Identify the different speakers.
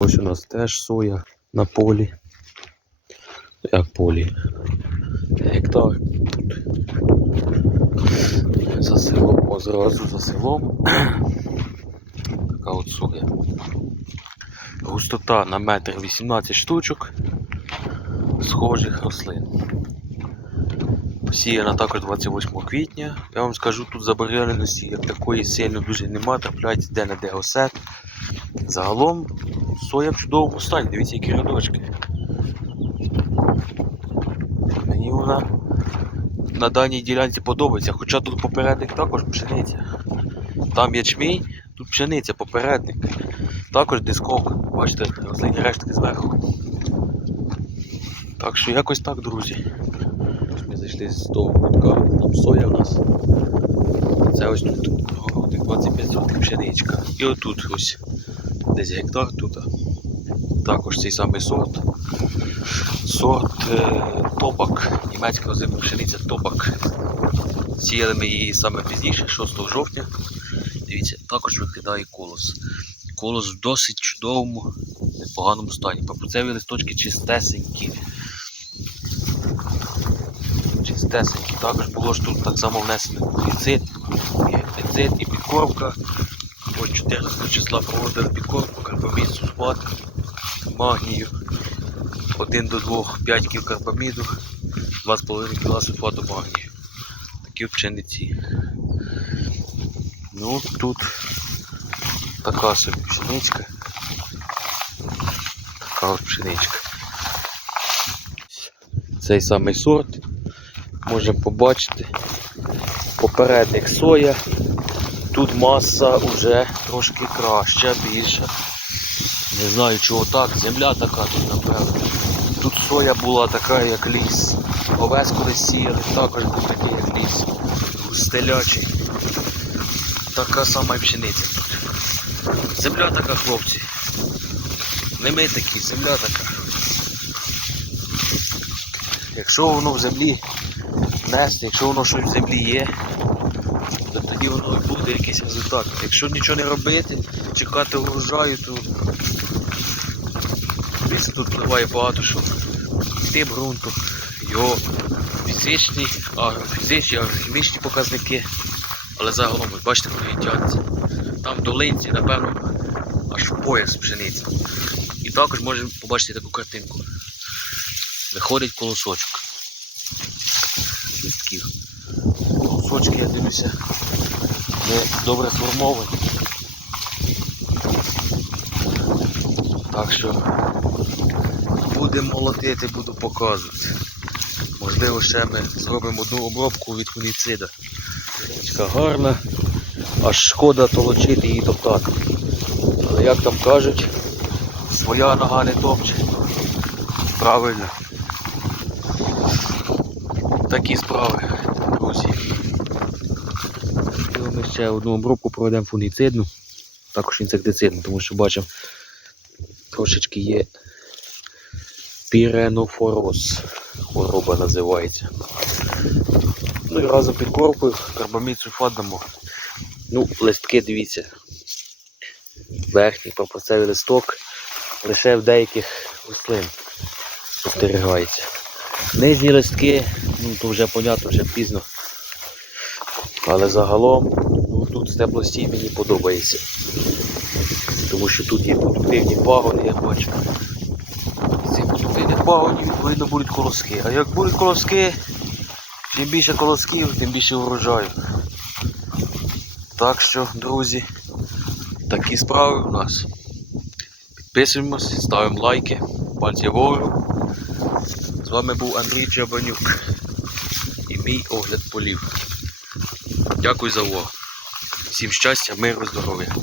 Speaker 1: Ось у нас теж соя на полі. Як полі? Гектар. За селом, о, зразу за селом. Така от соя. Густота на метр 18 штучок схожих рослин. Посіяна також 28 квітня. Я вам скажу, тут забарвленості як такої сильно дуже нема, трапляється де-не-де осет. Загалом соя в чудовому стані, дивіться, які рядочки. Мені вона на даній ділянці подобається, хоча тут попередник також пшениця. Там ячмінь, тут пшениця, попередник. Також дисковка. Бачите, рослинні рештки зверху. Так що якось так, друзі. Зайшли з того кутка, там соя в нас. Це ось тут городик 25 соток пшеничка. І отут ось десь гектар тут. Також цей самий сорт. Сорт е, топак, німецька озимна пшениця топак. Сіяли ми її саме пізніше, 6 жовтня. Дивіться, також виглядає колос. Колос в досить чудовому, непоганому стані. Папуцеві листочки чистесенькі. Чистесенькі. Також було ж тут так само внесено гліцид, і і підкормка. Ось 14 числа проводили підкормку, карбамід, сульфат, магнію. 1 до 2, 5 кіл карбаміду, 2,5 кг сульфату магнію. Такі от пшениці. Ну тут така собі пшеничка. Така от пшеничка. Цей самий сорт можемо побачити. Попередник соя. Тут маса вже трошки краща, більша. Не знаю чого так, земля така тут напевно. Тут соя була така, як ліс. Овес колись сіяли, також був такий, як ліс. Густелячий. Така сама і пшениця тут. Земля така, хлопці. Не ми такі, земля така. Якщо воно в землі нести, якщо воно щось в землі є, то тоді воно і буде якийсь результат. Якщо нічого не робити, чекати урожаю, то Дивіться, тут впливає багато що. Тип ґрунту, його фізичні, агрофізичні, агрохімічні показники. Але загалом, ви бачите, тягнеться. Там в долинці, напевно, аж в пояс пшениці. І також можемо побачити таку картинку. Виходить колосочок. Колосочки, я дивлюся, не добре сформовані. Так що будемо молотити, буду показувати. Можливо, ще ми зробимо одну обробку від фуніцида. Така гарна, аж шкода толочити її топтати. Але як там кажуть, своя нога не топче. Правильно. Такі справи, друзі. Можливо, Ми ще одну обробку проведемо фуніцидну, також інсектицидну, тому що бачимо, трошечки є піренофороз. Хвороба називається. Ну і разом під корпою карбамід сульфат дамо. Ну, листки дивіться. Верхній папорцевий листок лише в деяких рослин спостерігається. Нижні листки, ну то вже понятно, вже пізно. Але загалом ну, тут стеблостій мені подобається. Тому що тут є продуктивні пагони, я бачу. З цих продуктивних пагонів відповідно будуть колоски. А як будуть колоски, чим більше колосків, тим більше врожаю. Так що, друзі, такі справи у нас. Підписуємось, ставимо лайки, пальці вгору. З вами був Андрій Чабанюк і мій огляд полів. Дякую за увагу. Всім щастя, миру, здоров'я.